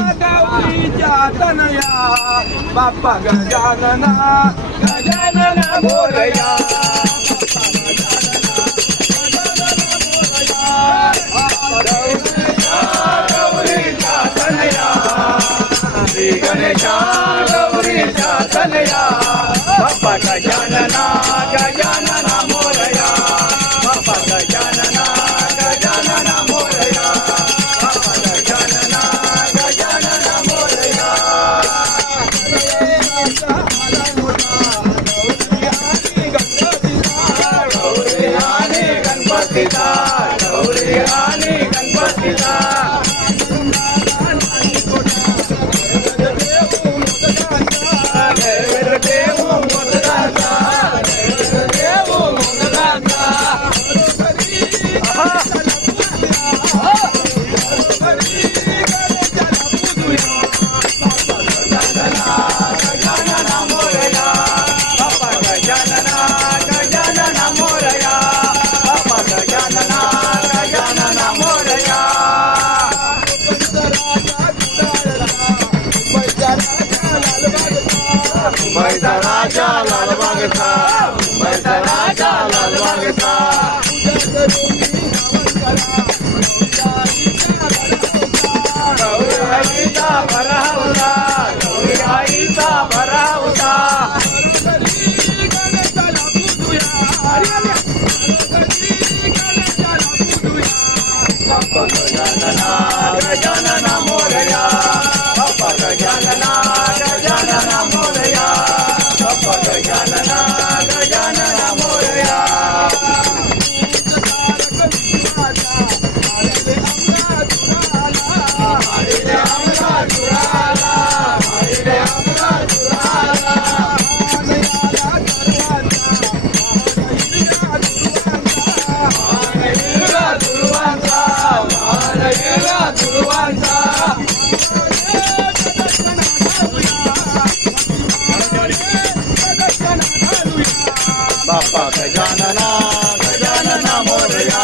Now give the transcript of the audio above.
गौरीच्या तनया बाप्पा गजानना गजानना मोरया गौरीच्या तनया श्री गणेशा गौरीच्या तनया बाप्पा गजानना गजानना मोरया बाप्पा गजानना गजानना मोरया बाप्पा गजानना गजानना मोरया गौरी आणि गणपतीचा गौरी आणि गणपतीचा मुंबईचा राजा लालबागचा मुंबईचा राजा लालबागचा गौरी आईचा बरा होता गौरी आईचा बरा होता बाप्पा गजानना गजानना मोरया बाप्पा गजानना गजानना मोरया बाप्पा गजानना गजानना मोरया मारिले आमला चुराला मारिले आमला चुराला मानवीरा दुर्वांचा मानवीरा दुर्वांचा बाप्पा गजानना गजानना मोरया